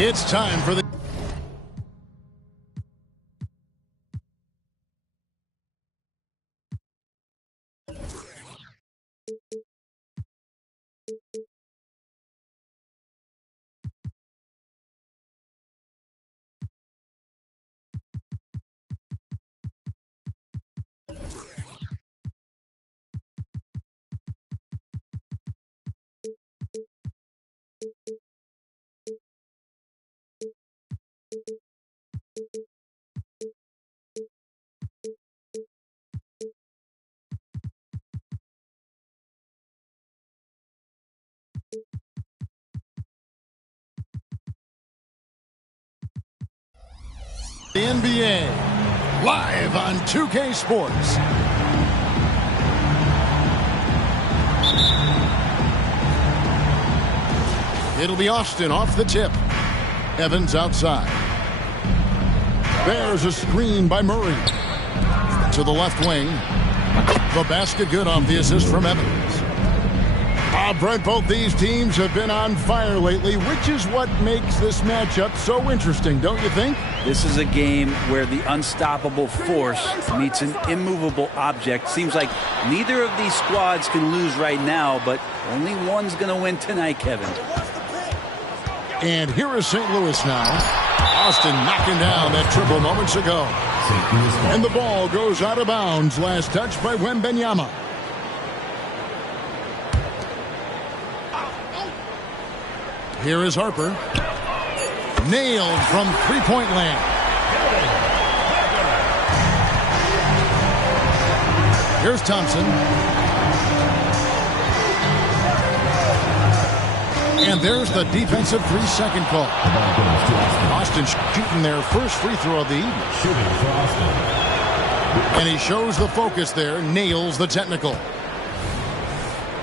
It's time for the NBA live on 2K Sports. It'll be Austin off the tip. Evans outside. There's a screen by Murray. To the left wing. The basket good off the assist from Evans. Brent, both these teams have been on fire lately, which is what makes this matchup so interesting, don't you think? This is a game where the unstoppable force meets an immovable object. Seems like neither of these squads can lose right now, but only one's going to win tonight, Kevin. And here is St. Louis now. Austin knocking down that triple moments ago. And the ball goes out of bounds. Last touch by Wembanyama. Here is Harper. Nailed from three-point land. Here's Thompson. And there's the defensive 3-second call. Austin shooting their first free throw of the evening. And he shows the focus there, nails the technical.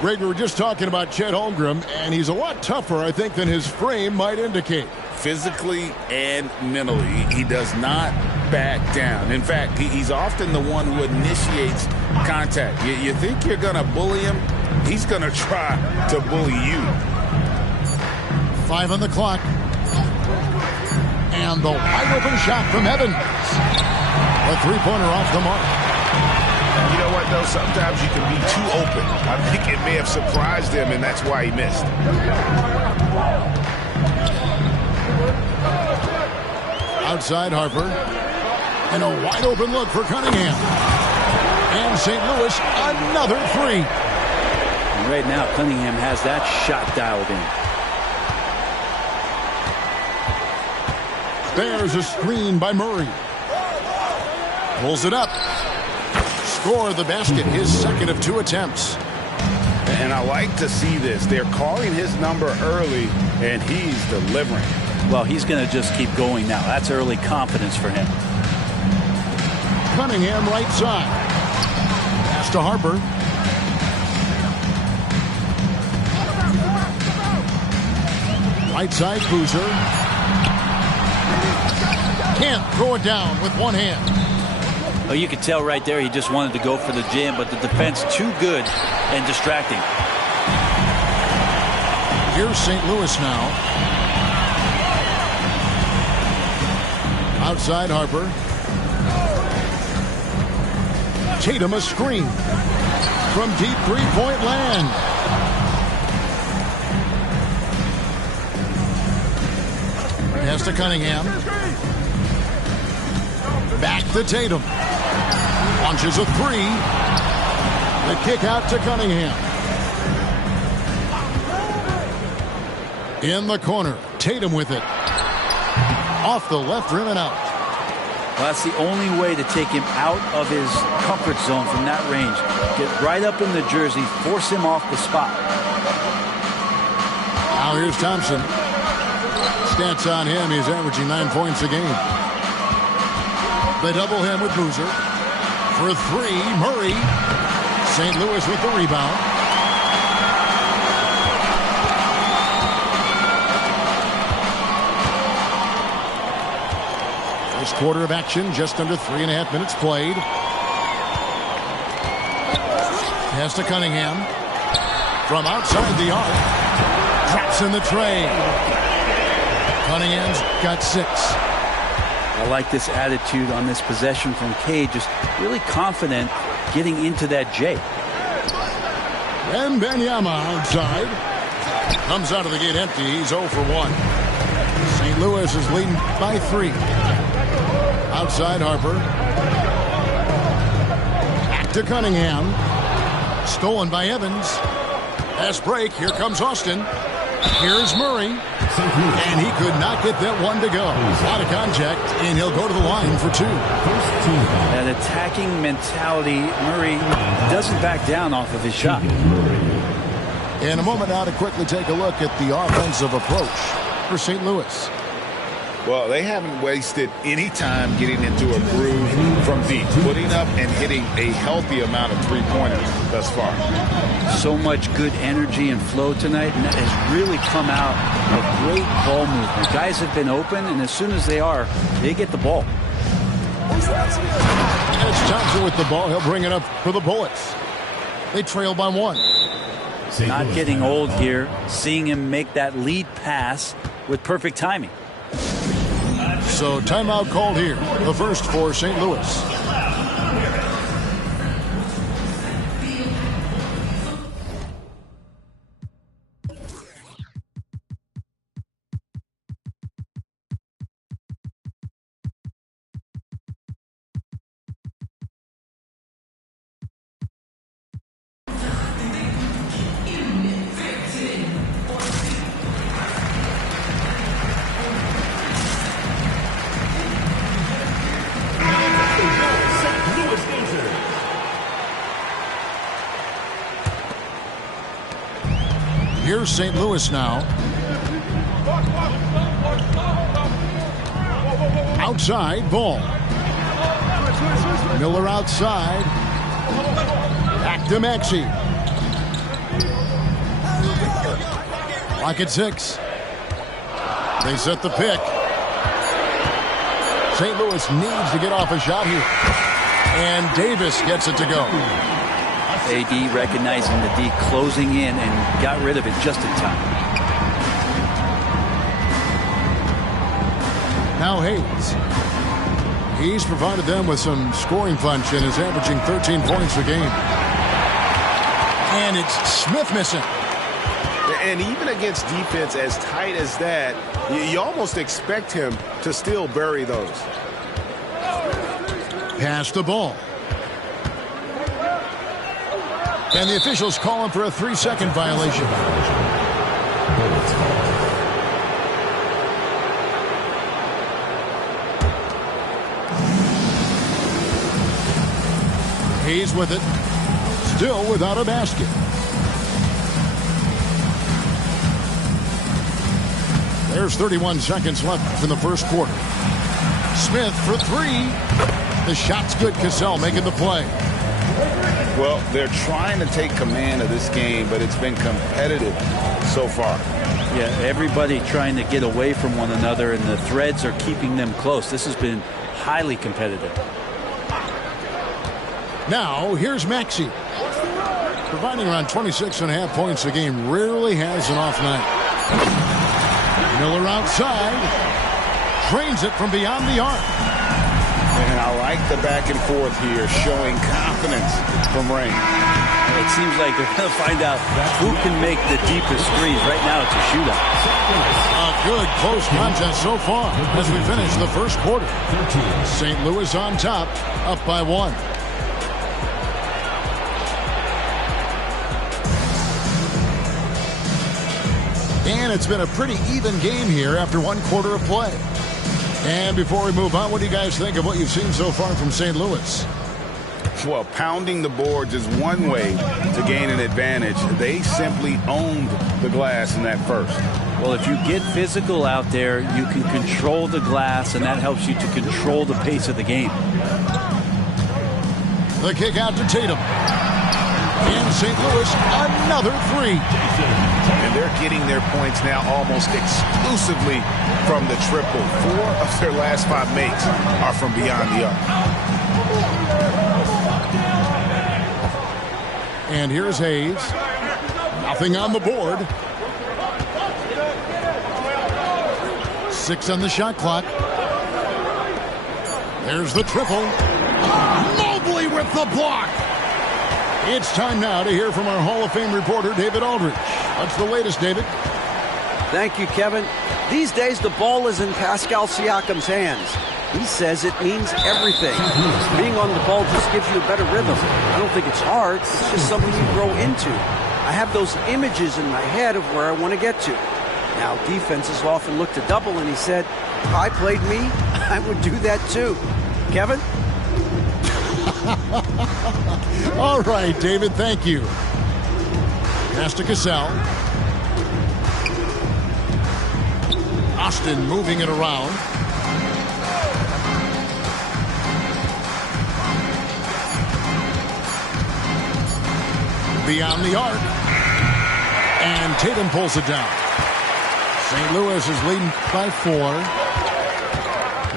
Greg, we were just talking about Chet Holmgren, and he's a lot tougher, I think, than his frame might indicate. Physically and mentally, he does not back down. In fact, he's often the one who initiates contact. You think you're going to bully him? He's going to try to bully you. 5 on the clock. And the wide-open shot from Evans. A three-pointer off the mark. You know what, though? Sometimes you can be too open. I think it may have surprised him, and that's why he missed. Outside Harper. And a wide-open look for Cunningham. And St. Louis, another three. And right now, Cunningham has that shot dialed in. There's a screen by Murray. Pulls it up. Score the basket, his second of 2 attempts. And I like to see this. They're calling his number early, and he's delivering. Well, he's going to just keep going now. That's early confidence for him. Cunningham right side. Pass to Harper. Right side, Boozer. Can't throw it down with one hand. Oh, you could tell right there he just wanted to go for the jam, but the defense too good and distracting. Here's St. Louis now. Outside Harper. Tatum a screen from deep three-point land. Pass to Cunningham. Back to Tatum. Launches a three. The kick out to Cunningham. In the corner. Tatum with it. Off the left rim and out. Well, that's the only way to take him out of his comfort zone from that range. Get right up in the jersey. Force him off the spot. Now here's Thompson. Stats on him. He's averaging 9 points a game. They double him with Boozer. For three, Murray. St. Louis with the rebound. First quarter of action, just under 3.5 minutes played. Pass to Cunningham. From outside the arc. Drops in the tray. Cunningham's got 6. I like this attitude on this possession from Cade. Just really confident getting into that J. And Benyama outside. Comes out of the gate empty. He's 0 for 1. St. Louis is leading by 3. Outside Harper. Back to Cunningham. Stolen by Evans. Pass break. Here comes Austin. Here's Murray. And he could not get that one to go. Out of contact, and he'll go to the line for 2. That attacking mentality, Murray doesn't back down off of his shot. In a moment now to quickly take a look at the offensive approach for St. Louis. Well, they haven't wasted any time getting into a groove from deep, putting up and hitting a healthy amount of three-pointers thus far. So much good energy and flow tonight, and that has really come out of great ball movement. Guys have been open, and as soon as they are, they get the ball. And it's Thompson with the ball. He'll bring it up for the Bullets. They trail by 1. Not getting old here, seeing him make that lead pass with perfect timing. So timeout called here. The first for St. Louis. Here's St. Louis now. Outside, ball. Miller outside. Back to Maxey. Clock at 6. They set the pick. St. Louis needs to get off a shot here. And Davis gets it to go. AD recognizing the D, closing in, and got rid of it just in time. Now Hayes. He's provided them with some scoring punch and is averaging 13 points a game. And it's Smith missing. And even against defense as tight as that, you almost expect him to still bury those. Pass the ball. And the officials call him for a 3-second violation. He's with it. Still without a basket. There's 31 seconds left in the first quarter. Smith for 3. The shot's good. Cassell making the play. Well, they're trying to take command of this game, but it's been competitive so far. Yeah, everybody trying to get away from one another, and the threads are keeping them close. This has been highly competitive. Now, here's Maxey. Providing around 26.5 points a game. Rarely has an off night. Miller outside. Drains it from beyond the arc. And I like the back and forth here, showing confidence from Rain. It seems like they're going to find out who can make the deepest threes. Right now, it's a shootout. A good close contest so far as we finish the first quarter. St. Louis on top, up by 1. And it's been a pretty even game here after 1 quarter of play. And before we move on, what do you guys think of what you've seen so far from St. Louis? Well, pounding the boards is one way to gain an advantage. They simply owned the glass in that first. Well, if you get physical out there, you can control the glass, and that helps you to control the pace of the game. The kick out to Tatum. And St. Louis, another 3. And they're getting their points now almost exclusively from the triple. 4 of their last 5 makes are from beyond the arc. And here's Hayes. Nothing on the board. 6 on the shot clock. There's the triple. Mobley with the block. It's time now to hear from our Hall of Fame reporter, David Aldridge. What's the latest, David? Thank you, Kevin. These days, the ball is in Pascal Siakam's hands. He says it means everything. Being on the ball just gives you a better rhythm. I don't think it's hard. It's just something you grow into. I have those images in my head of where I want to get to. Now, defenses often look to double, and he said, if I played me, I would do that too. Kevin? All right, David, thank you. Pass to Cassell. Austin moving it around. Beyond the arc. And Tatum pulls it down. St. Louis is leading by 4.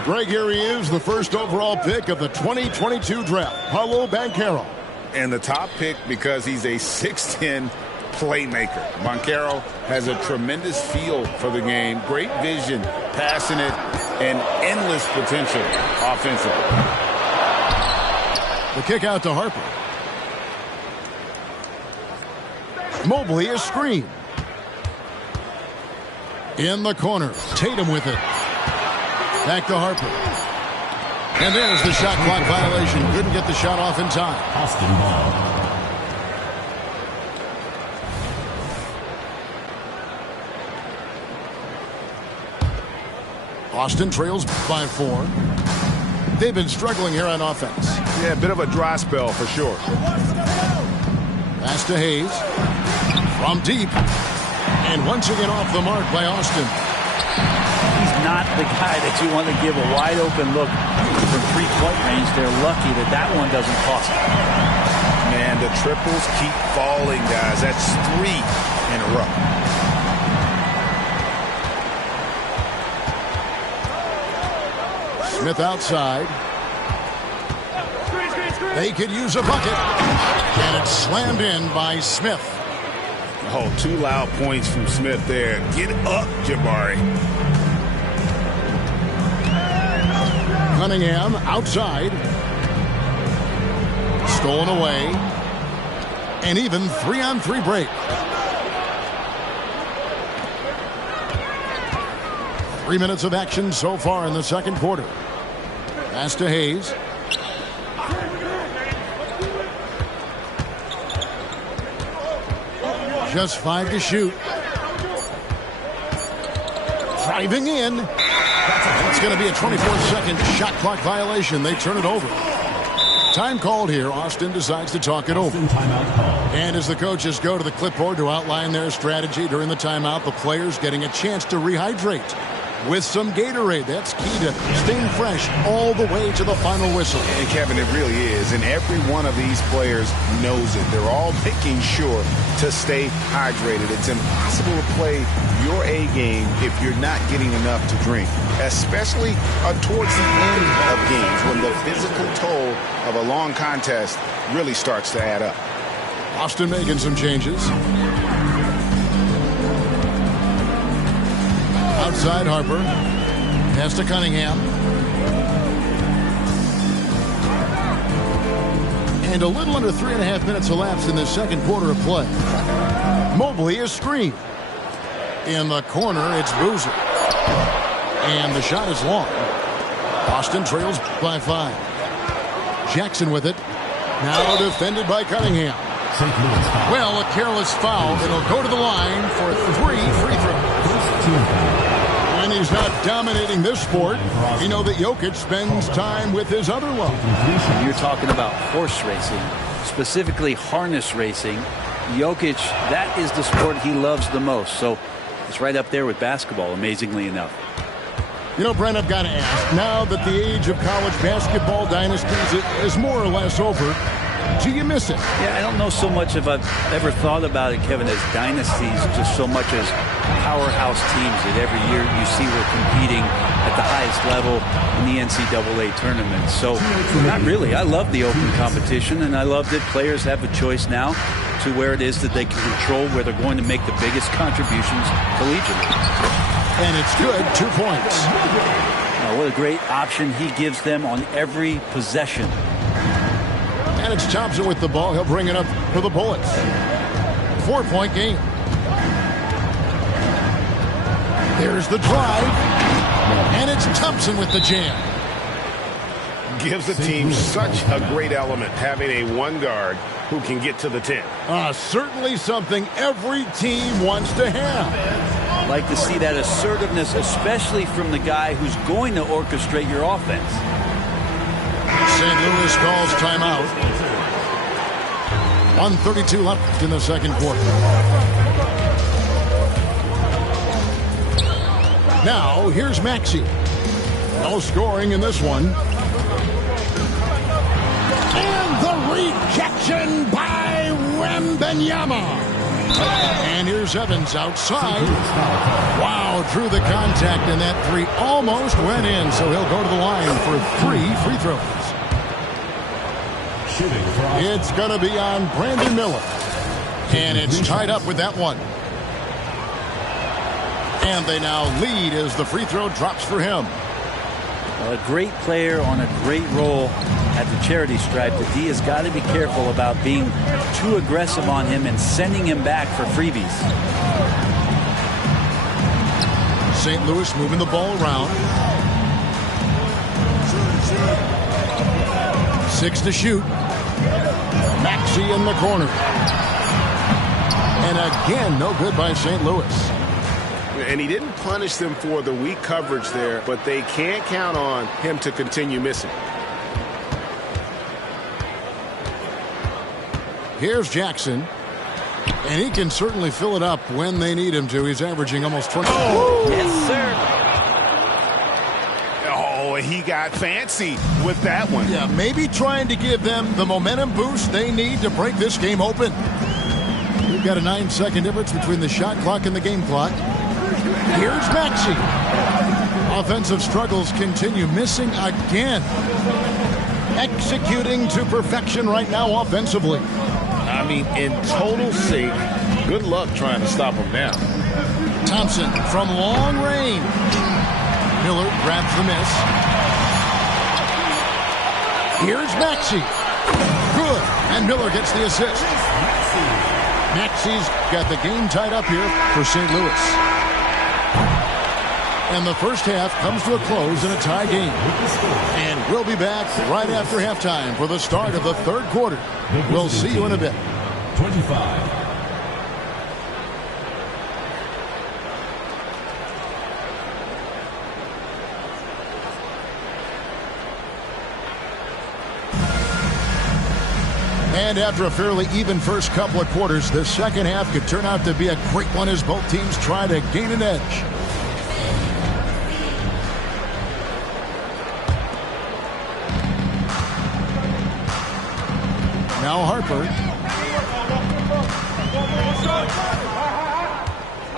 Greg, here he is, the first overall pick of the 2022 draft, Paolo Banchero. And the top pick because he's a 6'10 playmaker. Banchero has a tremendous feel for the game, great vision, passing it, and endless potential offensively. The kick out to Harper. Mobley is screened. In the corner, Tatum with it. Back to Harper. And there's the shot clock violation. Couldn't get the shot off in time. Austin ball. Austin trails by 4. They've been struggling here on offense. Yeah, a bit of a dry spell for sure. Pass to Hayes. From deep. And once again off the mark by Austin. He's not the guy that you want to give a wide open look from 3-point range. They're lucky that that one doesn't cost them. Man, the triples keep falling, guys. That's 3 in a row. Smith outside. They could use a bucket. And it's slammed in by Smith. Oh, 2 loud points from Smith there. Get up, Jabari. Cunningham outside. Stolen away. And even 3-on-3 break. 3 minutes of action so far in the second quarter. Pass to Hayes. Just 5 to shoot. Driving in. It's going to be a 24-second shot clock violation. They turn it over. Time called here. Austin decides to talk it over. And as the coaches go to the clipboard to outline their strategy during the timeout, the players getting a chance to rehydrate with some Gatorade. That's key to staying fresh all the way to the final whistle. And Kevin, it really is. And every one of these players knows it. They're all making sure to stay hydrated. It's impossible to play your A game if you're not getting enough to drink, especially towards the end of games when the physical toll of a long contest really starts to add up. Austin making some changes. Outside Harper. Pass to Cunningham. And a little under 3.5 minutes elapsed in the second quarter of play. Mobley is screened. In the corner, it's Boozer. And the shot is long. Austin trails by 5. Jackson with it. Now defended by Cunningham. Well, a careless foul. It'll go to the line for 3 free throws. When he's not dominating this sport, you know that Jokic spends time with his other love. You're talking about horse racing, specifically harness racing. Jokic, that is the sport he loves the most. So it's right up there with basketball, amazingly enough. You know, Brent, I've got to ask, now that the age of college basketball dynasties is more or less over, do you miss it? Yeah, I don't know so much if I've ever thought about it, Kevin, as dynasties, just so much as powerhouse teams that every year you see we're competing at the highest level in the NCAA tournament. So not really. I love the open competition, and I love that players have a choice now to where it is that they can control where they're going to make the biggest contributions collegiately. And it's good. 2 points. What a great option he gives them on every possession. And it's Thompson with the ball. He'll bring it up for the Bullets. 4-point game. Here's the drive. And it's Thompson with the jam. Gives the team such a great element having a one guard who can get to the 10. Certainly something every team wants to have. Like to see that assertiveness, especially from the guy who's going to orchestrate your offense. St. Louis calls timeout. 1:32 left in the second quarter. Now, here's Maxey. No scoring in this one. And the rejection by Wembanyama. And here's Evans outside. Wow, drew the contact, and that three almost went in, so he'll go to the line for 3 free throws. It's going to be on Brandon Miller. And it's tied up with that one. And they now lead as the free throw drops for him. Well, a great player on a great role at the charity stripe. The D has got to be careful about being too aggressive on him and sending him back for freebies. St. Louis moving the ball around. 6 to shoot. Maxey in the corner. And again, no good by St. Louis. And he didn't punish them for the weak coverage there, but they can't count on him to continue missing. Here's Jackson. And he can certainly fill it up when they need him to. He's averaging almost 20. Oh, yes, sir. Oh, he got fancy with that one. Yeah, maybe trying to give them the momentum boost they need to break this game open. We've got a 9-second difference between the shot clock and the game clock. Here's Maxey. Offensive struggles continue. Missing again. Executing to perfection right now offensively. I mean, in total sake, good luck trying to stop him now. Thompson from long range. Miller grabs the miss. Here's Maxey. Good. And Miller gets the assist. Maxey's got the game tied up here for St. Louis. And the first half comes to a close in a tie game. And we'll be back right after halftime for the start of the third quarter. We'll see you in a bit. 25. And after a fairly even first couple of quarters, the second half could turn out to be a great one as both teams try to gain an edge. Now Harper.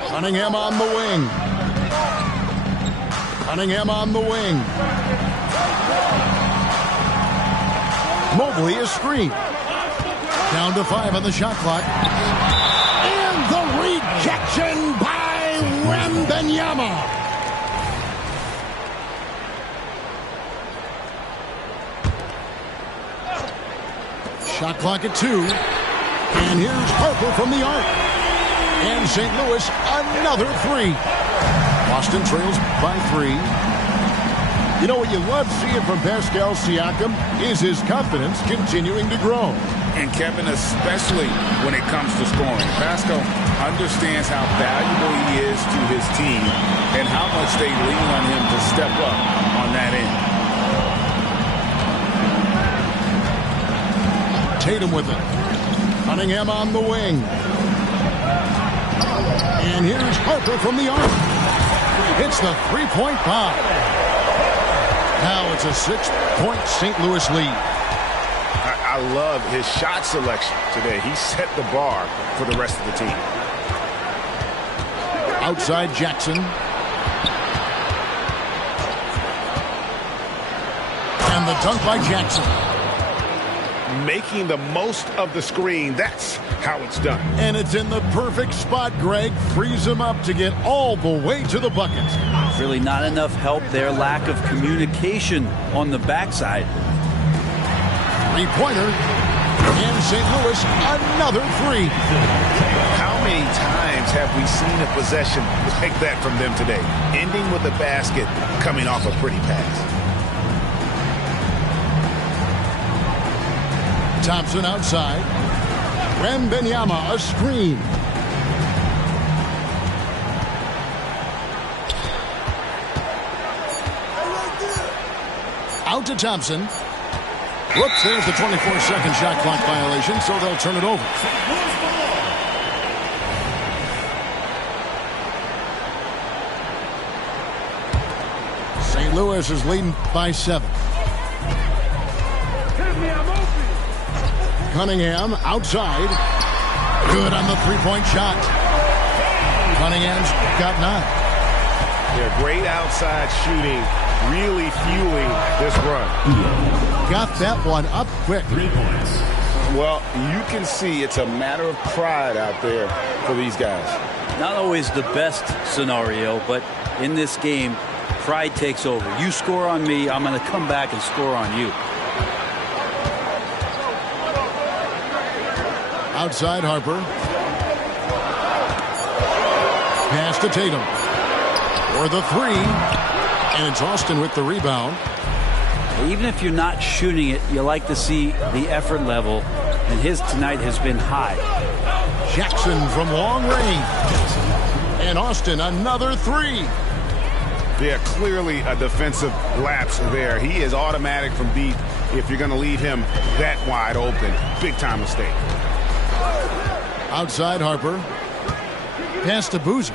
Cunningham on the wing. Cunningham on the wing. Mobley is screened. Down to 5 on the shot clock. And the rejection by Wembanyama. Shot clock at 2. And here's Harper from the arc. And St. Louis, another 3. Boston trails by 3. You know what you love seeing from Pascal Siakam is his confidence continuing to grow. And Kevin, especially when it comes to scoring. Pascal understands how valuable he is to his team and how much they lean on him to step up on that end. Tatum with it. Cunningham on the wing. And here's Harper from the arc. Hits the three-point bomb. Now it's a 6-point St. Louis lead. I love his shot selection today. He set the bar for the rest of the team. Outside Jackson. And the dunk by Jackson. making the most of the screen. That's how it's done. And it's in the perfect spot, Greg. Frees him up to get all the way to the bucket. Really not enough help there. Lack of communication on the backside. Three-pointer. And St. Louis, another three. How many times have we seen a possession like that from them today? Ending with a basket, coming off a pretty pass. Thompson outside. Wembanyama, a screen. Out to Thompson. Whoops, there's the 24-second shot clock violation, so they'll turn it over. St. Louis is leading by 7. Cunningham outside. Good on the three-point shot. Cunningham's got 9. Yeah, great outside shooting, really fueling this run. Got that one up quick. 3 points. Well, you can see it's a matter of pride out there for these guys. Not always the best scenario, but in this game, pride takes over. You score on me, I'm going to come back and score on you. Outside Harper. Pass to Tatum. For the three. And it's Austin with the rebound. Even if you're not shooting it, you like to see the effort level, and his tonight has been high. Jackson from long range. And Austin, another three. Yeah, clearly a defensive lapse there. He is automatic from deep if you're going to leave him that wide open. Big time mistake. Outside Harper. Pass to Boozer.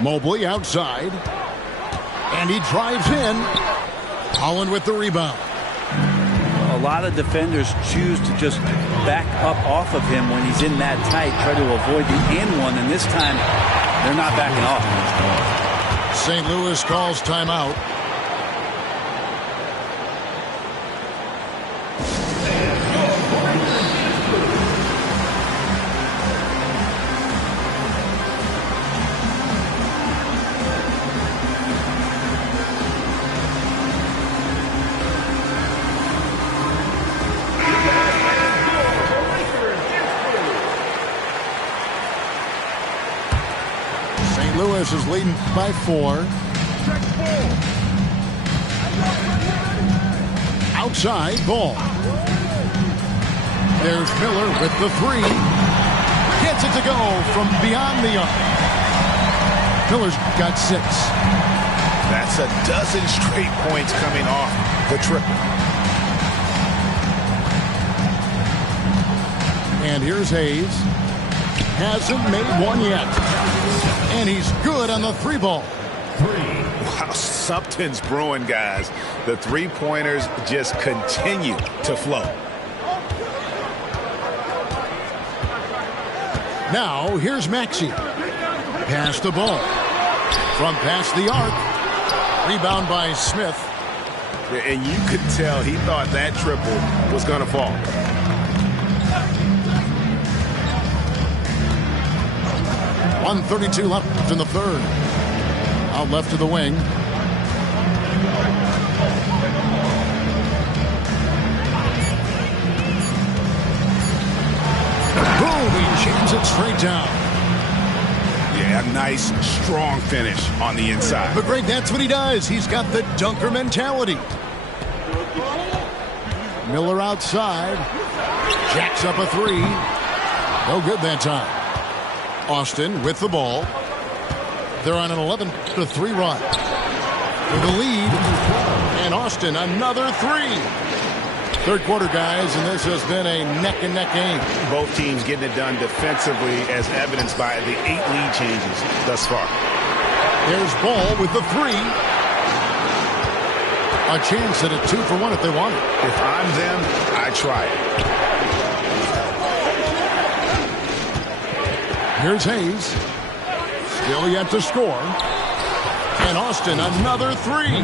Mobley outside. And he drives in. Holland with the rebound. A lot of defenders choose to just back up off of him when he's in that tight, try to avoid the and one, and this time they're not backing off. St. Louis calls timeout. Lewis is leading by 4. Outside, Ball. There's Miller with the three. Gets it to go from beyond the arc. Miller's got 6. That's a dozen straight points coming off the triple. And here's Hayes. Hasn't made one yet. And he's good on the 3-ball. Wow, something's brewing, guys. The three-pointers just continue to flow. Now, here's Maxey. Pass the ball. From past the arc. Rebound by Smith. And you could tell he thought that triple was going to fall. .132 left in the third. Out left to the wing. Boom! He jams it straight down. Yeah, a nice, strong finish on the inside. But Greg, that's what he does. He's got the dunker mentality. Miller outside. Jacks up a 3. No good that time. Austin with the ball. They're on an 11-3 run. With the lead. And Austin, another 3. Third quarter, guys, and this has been a neck-and-neck game. Both teams getting it done defensively, as evidenced by the 8 lead changes thus far. There's Ball with the 3. A chance at a 2 for 1 if they want it. If I'm them, I try it. Here's Hayes. Still yet to score. And Austin, another 3.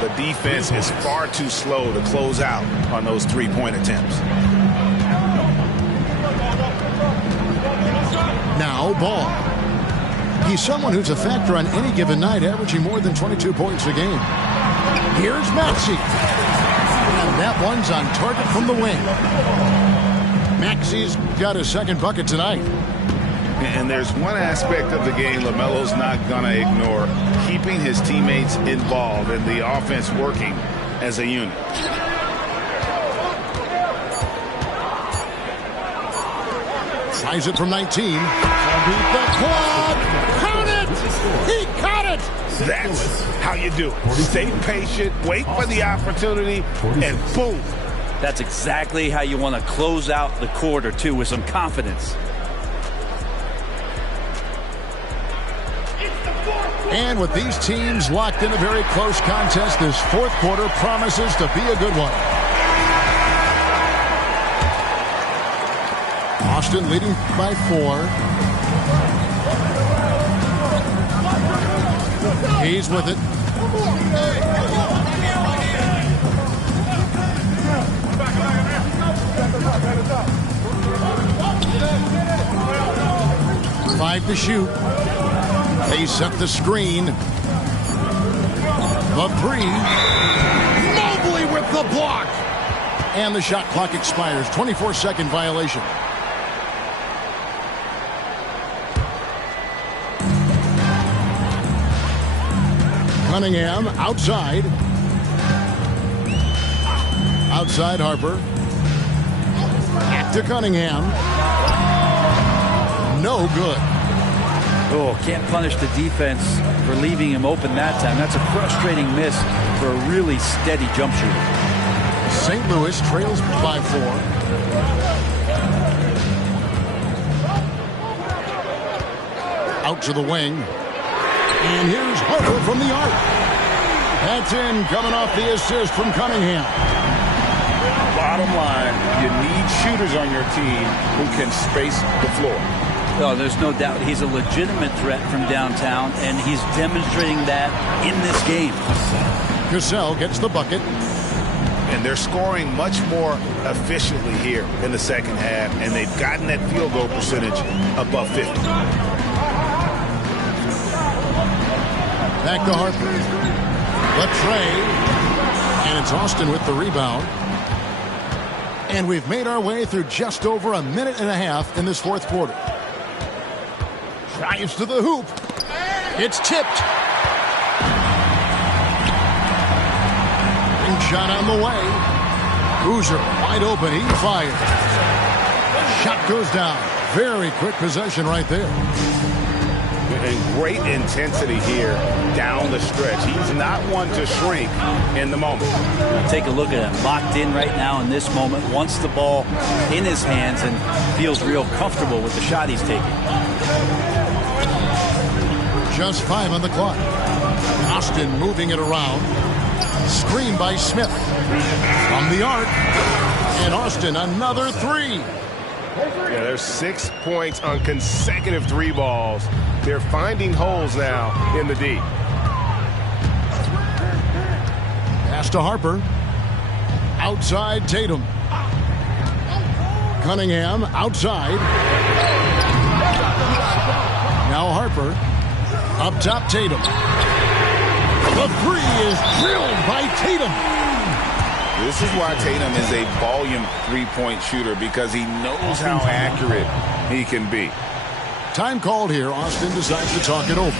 The defense is far too slow to close out on those three-point attempts. Now Ball. He's someone who's a factor on any given night, averaging more than 22 points a game. Here's Maxey. And that one's on target from the wing. Maxey's got his second bucket tonight. And there's one aspect of the game LaMelo's not going to ignore: keeping his teammates involved and the offense working as a unit. Tries it from 19. Beat the clock. Count it! He caught it! That's how you do it. Stay patient, wait for the opportunity, and boom. That's exactly how you want to close out the quarter, too, with some confidence. And with these teams locked in a very close contest, this fourth quarter promises to be a good one. Austin leading by 4. He's with it. Five to shoot. They set the screen. The three. Mobley with the block. And the shot clock expires. 24-second violation. Cunningham outside. Outside Harper. Back to Cunningham. No good. Oh, can't punish the defense for leaving him open that time. That's a frustrating miss for a really steady jump shooter. St. Louis trails by 4. Out to the wing. And here's Harper from the arc. That's in, coming off the assist from Cunningham. Bottom line, you need shooters on your team who can space the floor. Oh, there's no doubt he's a legitimate threat from downtown, and he's demonstrating that in this game. Cassell gets the bucket. And they're scoring much more efficiently here in the second half, and they've gotten that field goal percentage above 50. Back to Harper. The tray. And it's Austin with the rebound. And we've made our way through just over a minute and a half in this fourth quarter. Drives to the hoop. It's tipped. Ring shot on the way. Boozer wide open. He fires. Shot goes down. Very quick possession right there. And great intensity here down the stretch. He's not one to shrink in the moment. Take a look at him. Locked in right now in this moment. Wants the ball in his hands and feels real comfortable with the shot he's taking. Just 5 on the clock. Austin moving it around. Screen by Smith. From the arc. And Austin another 3. Yeah, there's 6 points on consecutive 3 balls. They're finding holes now in the D. Pass to Harper. Outside Tatum. Cunningham outside. Now Harper. Up top Tatum. The 3 is drilled by Tatum. This is why Tatum is a volume three-point shooter, because he knows how accurate he can be. Time called here. Austin decides to talk it over.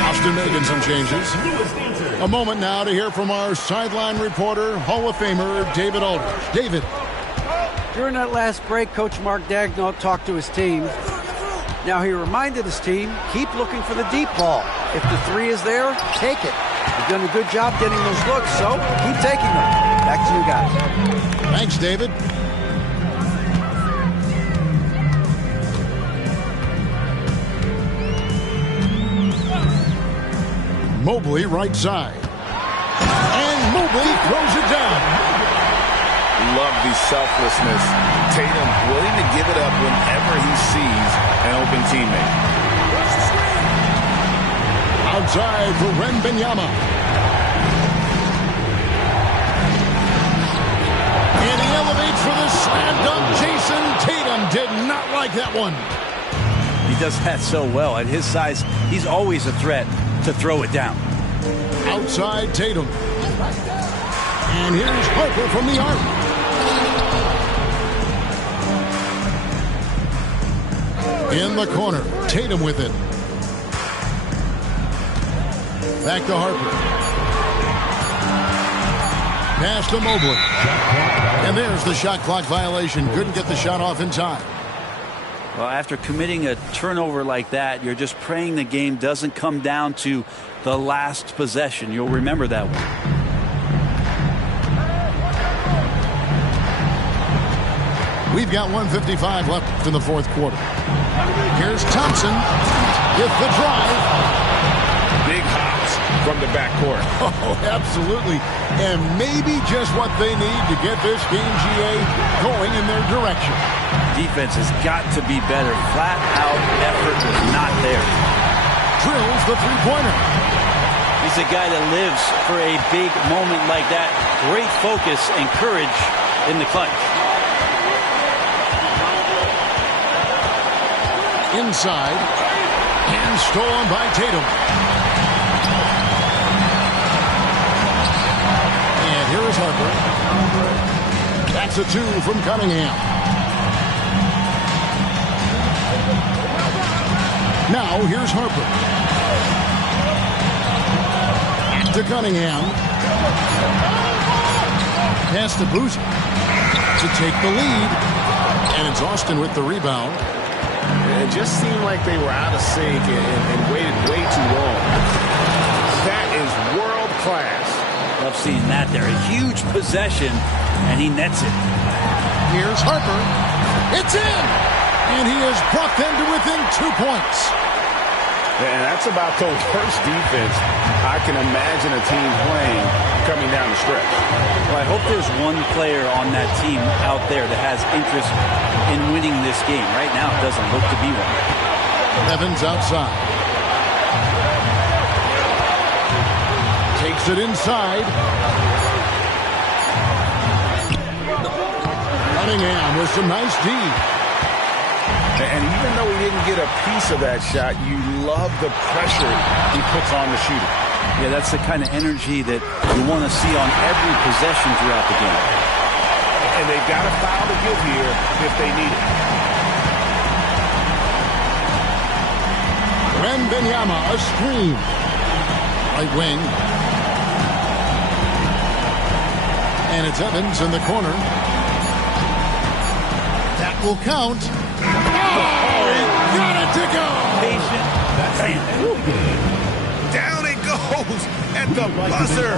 Austin making some changes. A moment now to hear from our sideline reporter, Hall of Famer David Aldridge. David. During that last break, Coach Mark Daigneault talked to his team. Now he reminded his team, keep looking for the deep ball. If the 3 is there, take it. You've done a good job getting those looks, so keep taking them. Back to you guys. Thanks, David. Mobley right side. And Mobley throws it down. Love the selflessness. Tatum willing to give it up whenever he sees an open teammate. Outside for Wembanyama. And he elevates for the slam dunk. Jason Tatum did not like that one. He does that so well. At his size, he's always a threat to throw it down. Outside Tatum. And here's Harper from the arc. In the corner, Tatum with it. Back to Harper. Pass to Mobley. And there's the shot clock violation. Couldn't get the shot off in time. Well, after committing a turnover like that, you're just praying the game doesn't come down to the last possession. You'll remember that one. We've got 1:55 left in the fourth quarter. Here's Thompson with the drive. Big hops from the backcourt. Oh, absolutely. And maybe just what they need to get this game, GA, going in their direction. Defense has got to be better. Flat out effort was not there. Drills the three-pointer. He's a guy that lives for a big moment like that. Great focus and courage in the clutch. Inside. And stolen by Tatum. And here is Harper. That's a two from Cunningham. Now here's Harper. Back to Cunningham. Pass to Boozer to take the lead. And it's Austin with the rebound. It just seemed like they were out of sync and waited way too long. That is world class. Love seeing that there. A huge possession, and he nets it. Here's Harper. It's in! And he has brought them to within 2 points. And that's about the worst defense I can imagine a team playing coming down the stretch. Well, I hope there's one player on that team out there that has interest in winning this game. Right now, it doesn't look to be one. Evans outside. Takes it inside. Cunningham with some nice D. And even though he didn't get a piece of that shot, you love the pressure he puts on the shooter. Yeah, that's the kind of energy that you want to see on every possession throughout the game. And they've got a foul to give here if they need it. Wembanyama, a screen. Right wing. And it's Evans in the corner. That will count. Oh, he got it to go. Down it goes at the buzzer.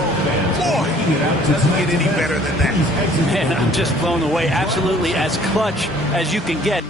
Boy, it doesn't get any better than that. Man, I'm just blown away. Absolutely as clutch as you can get.